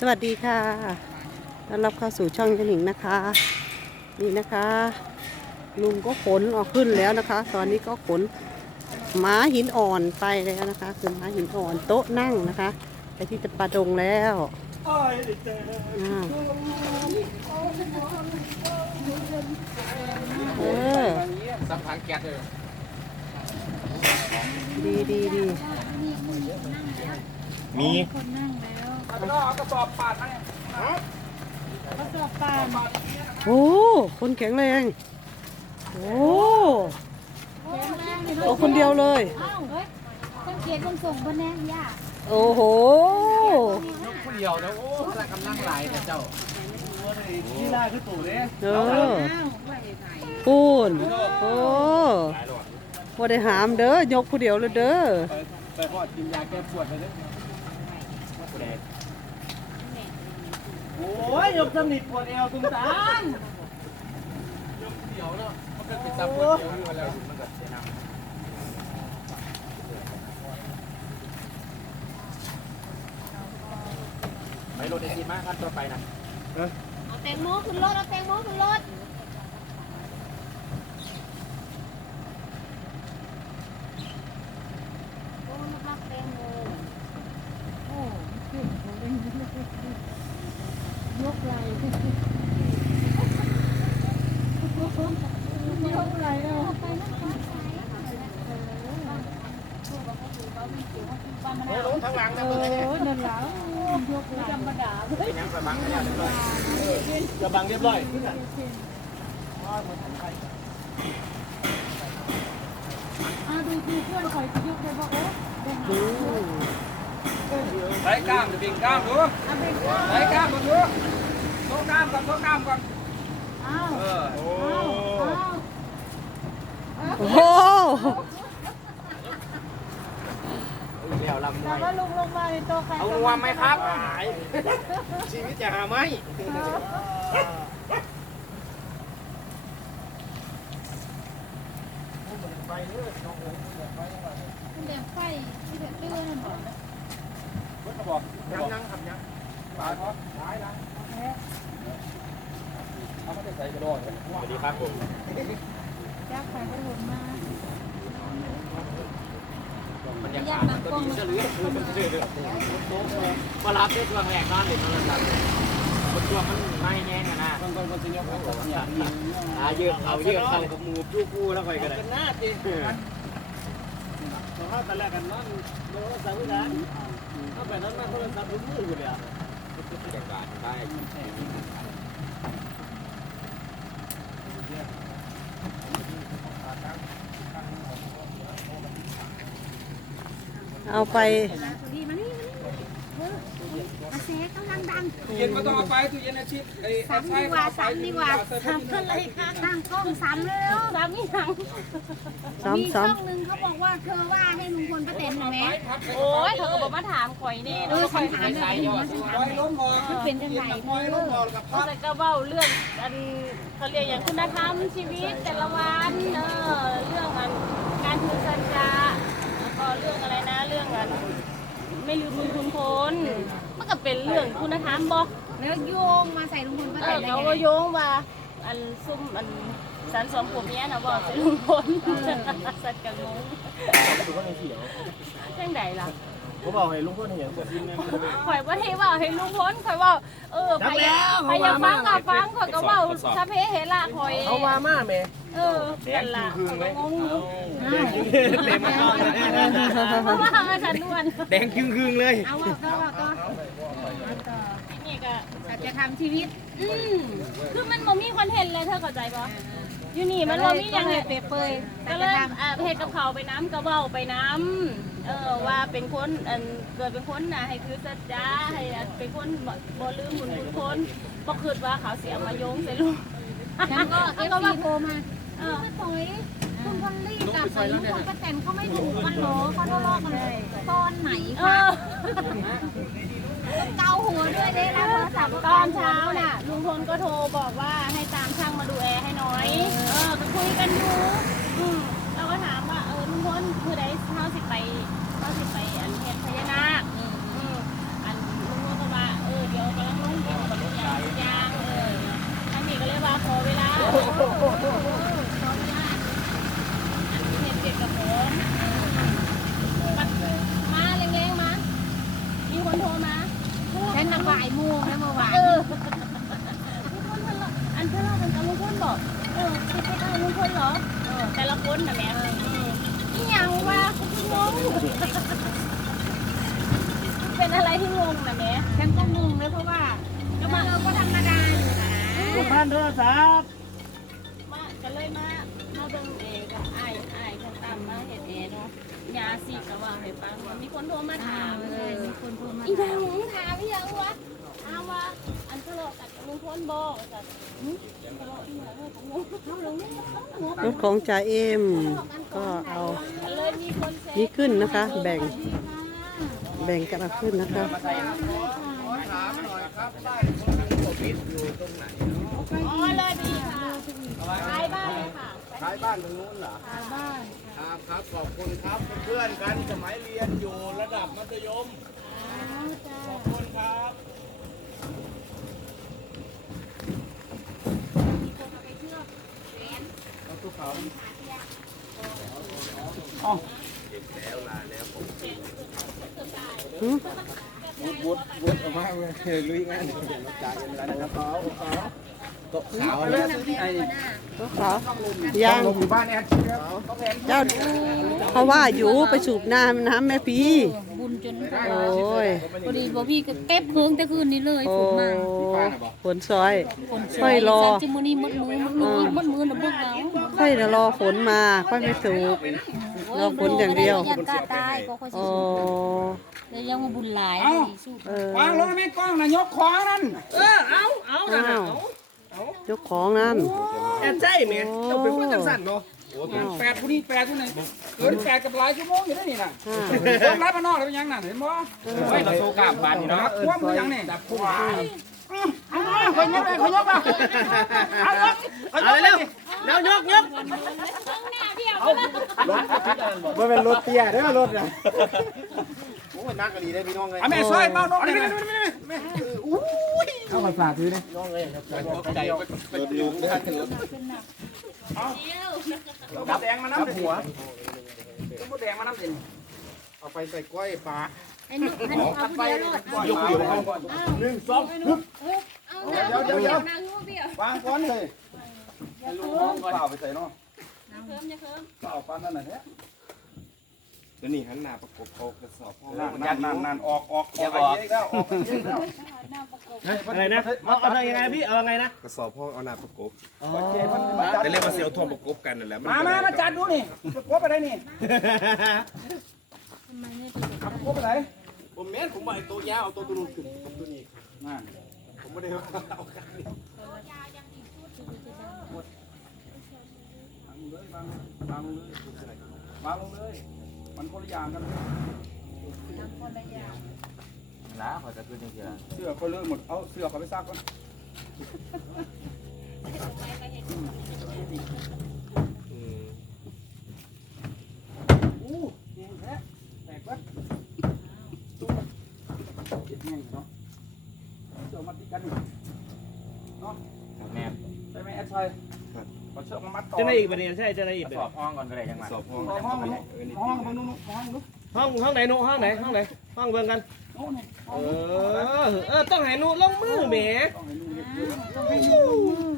สวัสดีค่ะต้อนรับเข้าสู่ช่องเจหนิงนะคะ นี่นะคะ ลุงก็ขนออกขึ้นแล้วนะคะ ตอนนี้ก็ขนม้าหินอ่อนไปแล้วนะคะ คือม้าหินอ่อนโต๊ะนั่งนะคะ ไปที่จะปาดงแล้วอ้าวเออสัมผัสแก๊สเลยดีดีดีมีคนนั่งแล้ว ก็เอากระสอบปาดให้เขาสอบปานโอ้คนแข็งแรงโอ้แข็งแรงเลยโอ้คนเดียวเลยอ้าวเฮ้ยต้องเขียนลงส่งบนแน่ย่าโอ้โหผู้เดียวนะโอ้พละกำลังไหลเนี่ยเจ้านี่ล่าคือตู่เลยเอออ้าวปูนโอ้บ่ได้หามเด้อยกผู้เดียวเลยเด้อไปหอดกินยาแก้ปวดไปเลยโอ้ ยกสำนิทปวดเอวตุ้มตามเดียวเนาะมันเป็นติดตามคนเดียวอยู่แล้วมันก็เสียน้ำไปรถไอซีมาขั้นต่อไปนะเอาแตงโมขึ้นรถเอาแตงโมขึ้นรถโอ้มาพักแตงโมโอ้ขึ้นเขาเป็นยกไหล่ยกไหล่เอาไปนั่งกันไป รถทางหลังนะ โอ้ เพื่อนเนี่ย ยนั่นแล้วยกไหล่ธรรมดา เป็นยังก ระบังเนี่ยเรียบร้อยกระบังเรียบร้อยขึ้นอะอ่าดูดูเพื่อนคอยยกได้บอกโอ้ได้หาใส่กล้ามจะบิงกล้ามดูเอาไปก่อนใส่กล้ามก่อนดูโต๊ะกล้ามก่อนโต๊ะกล้ามก่อนอ้าวเอออ้าวอ้าวโอ้โห เดี๋ยวลำแต่ไว้ว่าลุงลงมาในโต๊ะใครเอางวมไหมครับชีวิตจะหาไหมมันเดี๋ยวไฟมันเดี๋ยวตื้อนั่นบอกเขาบอกยังยังทำยังปาดครับร้ายนะเอาไม่ได้ใส่กระโดดสวัสดีครับผมจ้าใครก็หลงมา บรรยากาศมันก็ดีซะหรือคือมันเรื่อยๆมารับด้ช่วงแรกนอนเด็กนอนหลับมันช่วงมันไม่แห้งอะนะบางคนจะยกเขาเนี่ยอ่ายืดเขายืดเขากับหมูจู้กู้แล้วไปกันเลยนหน้าจีเขาตอนแรกกันนอนโดนสาวกันเขาไปนั้นมาโทรศัพท์มือกูเลยอะบรรยากาศได้ เอาไปดีมานี่มาเซกำลังดังตู้เย็นก็ต้องเอาไปตู้เย็นอาชีพไอ้ซ้ำดีกว่าซ้ำดีกว่าซ้ำกันเลยค่ะตั้งกล้องซ้ำแล้วซ้ำนี่ซ้ำมีซ้ำช่ซ้องหนึ่งเขาบอกว่าเธอว่าให้ลุงพลป้าแตนหน่อยไหมโอ้ยเขาก็บอกมาถามข่อยนี่เออฉันถามเลยว่าฉันถามปล่อยล้มหมอมันเป็นจังไงปล่อยล้มหมอกับพัดแต่ก็เว้าเรื่องอันเขาเรียกอย่างคุณธรรมชีวิตแต่ละวันเออเรื่องอันการถือสัจจะแล้ว ก็เรื่องอะไรนะเรื่องอันไม่ลืมบุญคุณคนมันก็เป็นเรื่องคุณธรรมบอกแล้วโยงมาใส่ลุงพลป้าเอแตอนได้เขาไงก็โยงว่าอันซุ่มอันสันสองผัวเมียนะบอกใส่ลุงพลสัตว์กับงงดูว่าในเขียวจังไดล่ะเขาบอกให้ลุงพ่นเห็นคนที่นั่นข่อยว่าเทว่าให้ลุงพ้นข่อยว่าเออไปไปอยากฟังกับฟังข่อยก็เว่าสะเพเหระข่อย เขาว่ามาแม่ เออนั่นล่ะข่อยก็งงอยู่เต็มมาเข้าเลยเพราะว่าอาจารย์นวลแดงครึ่งๆเลย เอาว่าก็ว่าก็ต่อนี่ก็สัจธรรมชีวิต อืมคือมันบ่มีคอนเทนต์เลยเธอเข้าใจปะอยู่นี่มันบ่มีหยังเลเลยยเปรยเปรยสัก็จเลยธรรมอ่าเฮ็ดกับเขาวไปน้ำก็เว้าไปน้ำเออว่าเป็นคนอันเกิดเป็นคนน่ะให้คือสัจจะให้เป็นคนบ่บ่ลืมบุญคุณคนบ่คิดว่าเขาสิเอามาโยงใส่ลูกฉันก็เอฟซีโทรมา เออพี่ปุ๋ยคุณพลลี่กับคุณคนปรตนเขาไม่ถูกกัเหรอเขาทะเลาะกันตอนไหนคะเกาหัวด้วยเด้นะโทรศัพท์ตอนเช้าน่ะลุงพลก็โทรบอกว่าให้ตามช่างมาดูแอร์ให้น้อย เออคุยกันอยู่อืเราก็ถามว่าเออลุงพลคือได้เท่าสิไปเท่าสิไปอันเทนพญานาคอันลุงพลก็ว่าเออเดี๋ยวกำลังลุงเดี๋ยวกำลังยางางเอออันนี้ก็เลยว่าขอเวลา ที่งงน่ะแม่ฉันก็งงเลยเพราะว่าเราก็ธรรมดาอยู่นะผ่านโทรศัพท์มาก็เลยมามาเบิ่งเอกับอ้ายอ้ายคนตามมาเฮ็ดเอเนาะยาสิก็ว่าให้ฟังว่ามีคนโทรมาถามเอเอออมีคนโทรมาอีหยังถามอีหยังวะถามว่าอันทะเลาะกับลุงพลบ่ว่าซั่นหึทะเลาะอีหยังเออผมงงเอาลงนี่งงรถของจ่าเอ็มก็เอาเลยมีคนแซนี่ขึ้นนะคะ แบ่งดีค่ะ แบ่งกันเอาขึ้นนะคะอ๋อเลยดีค่ะขายบ้านเลยค่ะขายบ้านตรงนู้นเหรอบ้านครับครับขอบคุณครับเพื่อนกันสมัยเรียนอยู่ระดับมัธยมขอบคุณครับ หืม วุดวุดออกมาเลยลุยงานจ่ายเงินแล้วนะครับเขาเขาโต๊ะขาวเลยไอ้ก็ขอยังลงอยู่บ้านแอดครับเจ้าเขาว่าอยู่ไปสูบน้ำน้ำแม่พีบุญจนโอ้ยพอดีบ่พี่ก็เก็บเพิงแต่คืนนี้เลยโอ้ฝนมาฝนซอยฝนค่อยรอจิมื้อนี้มดมือมดมือมดมือน่ะเบิกแล้วค่อยจะรอฝนมาค่อยไปสูบรอฝนอย่างเดียวยันกล้าตายก็ค่อยสิโอ้ แล้วยังมาบุญหลายสู้เออวางลงแม่กล้องนะยกของนั่นเออเอาเอาอ้าวเจ้าของนั่นแอนใช่ไหมโอ้ต้องเป็นคนจังสันเนาะแปดผู้นี้แปดผู้ไหนเกินแปดกับหลายชั่วโมงอยู่ได้นี่น่ะอ่าต้องรับมานอกแล้วเป็นยังน่ะเห็นบ่ไม่เราโซกาบานนี่เนาะควบมันยังนี่ดับควบคนยกเลยคนยกมาเอายกเอาเร็วเร็วยกยกว่าเป็นรถเตี้ยเด้อรถอะโอ้ยนักกะลีได้พี่น้องเลยอะแม่ช่วยเมาน้องนี่นี่นี่แม่อู้ยเข้ามาฝากซื้อนี่น้องเลยครับใจรถลุกได้ถึงรถเอาเอาแดงมาน้ำหัวเอาแดงมาน้ำสิเอาไปใส่ก้อยปลาไอ้นุ๊กให้นุ๊กเอาผู้เดียวรอดยกอยู่หนึ่งสองฮึบเอาน้ำเดี๋ยวเดี๋ยวเดี๋ยวนางงูเบี้ยววางก้อนเลยลูกน้องเปล่าไปใส่เนาะอย่าเคิมอย่าเคิมเปล่าปานนั่นน่ะเนี่ย แล้วนี่หันหน้าประกบเขากระสอบพ่อนั่นนั่นนั่นนั่นออกออกออกไปเยอะแล้วออกไปเยอะแล้วอะไรนะเอาเอายังไงพี่เอายังไงนะกระสอบพ่อเอาหน้าประกบเจมันมาจัดแต่เรียกว่าเสียวทอมประกบกันนั่นแหละมามามาจัดดูนี่กบไปไหนนี่ทำไมไม่ไปจัดกบไปไหนผมแม่นผมว่าไอ้ตัวยาวเอาตัวตัวนู้นขึ้นผมตัวนี้นั่นผมไม่ได้เอากันวางลงเลยวางลงเลยวางลงเลย มันคนละอย่างกันนะขอจะขึ้นจริงๆเสื้อเขาเลิกหมด เอาเสื้อเขาไปซักก่อนอู้เก่งแท้แตกวัดตู้เจ็บแง่งเนาะเสื้อมาติดกันเนาะ แม่ ใช่ไหมแอดชัยเอาเชือก มามัดต่อจะได้อีกประเด็นใช่จะได้อีกสอบห้องก่อนก็ได้จังหกวะระสอบพ่อห้องห้องนู้นห้องนู้นห้องนู้นห้องห้องไหนนุห้องไหนห้องไหนห้องเบิ่งกันนู้นเออ เออต้องให้นุลงมือแหมต้องให้นู้น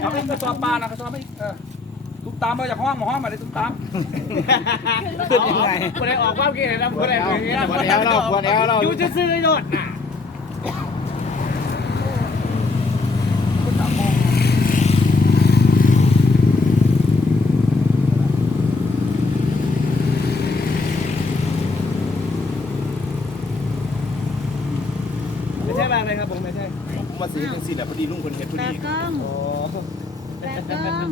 เอาไปกระสอบปลานะกระสอบไม่เออตุ้มตามมาจากห้องหมอห้องมาเลยตุ้มตามขึ้นยังไงคนไหนออกความคิดเห็นแล้วคนไหนอยู่จะซื้อโยนน่ะไม่ใช่บ้านอะ ไรครับผมไม่ใช่ผมมาสีเป็นสีแบบพอดีลุงคนเห็นพอตาดีกล้องโอ้ตากล้อง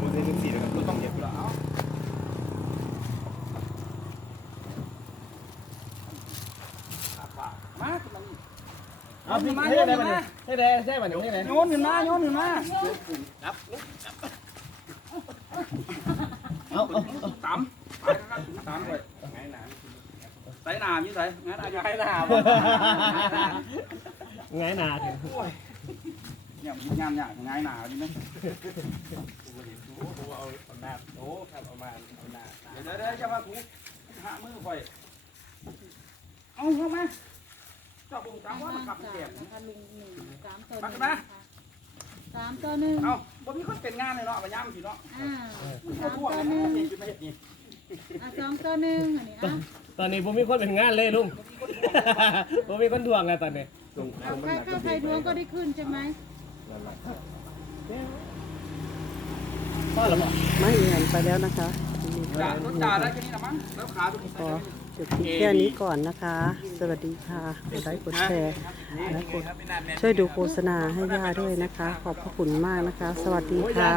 ผมเป็นสีนะครับลุงต้องเห็นเอามาเอาพี่ให้ได้บ้านให้ได้ใช่บ้านให้ได้โยนขึ้นมาโยนขึ้นมาเอาเอาตามตามเลยไงหนาใส่หนามีใส่งั้นอาจจะให้หนา ไงหนาถึงเนี่ยงานเนี่ยไงหนาดีไหมเอาหน้าโอ้ครับเอามาเอาหน้าเดี๋ยวเดี๋ยวจะมาถูหามือไฟเอาเข้ามาเจ้าบุ้งจังว่ามันขับเสียบนะคะลุงหนึ่งสามต่อหมานึ่งกันนะสามต่อหนึ่งเอาบ่มีคนเป็นงานเลยเนาะไปย่างสิเนาะอ่าสามทั่วหนึ่งอะสองต่อหนึ่งอันนี้อะตอนนี้ผมมีคนเป็นงานเลยลุงผมมีคนทวงแล้วตอนนี้ เอาค่าข้าวไทยดวงก็ได้ขึ้นใช่ไหมพ่อหรอบอกไม้เอื่อนไปแล้วนะคะนี่ด่ารถด่าได้แค่นี้ละมั้งแล้วขาตัวนี้ขอจุดเพียงแค่นี้ก่อนนะคะ สวัสดีค่ะกดไลค์กดแชร์และกดช่วยดูโฆษณาให้ย่าด้วยนะคะ ขอบพระคุณมากนะคะ สวัสดีค่ะ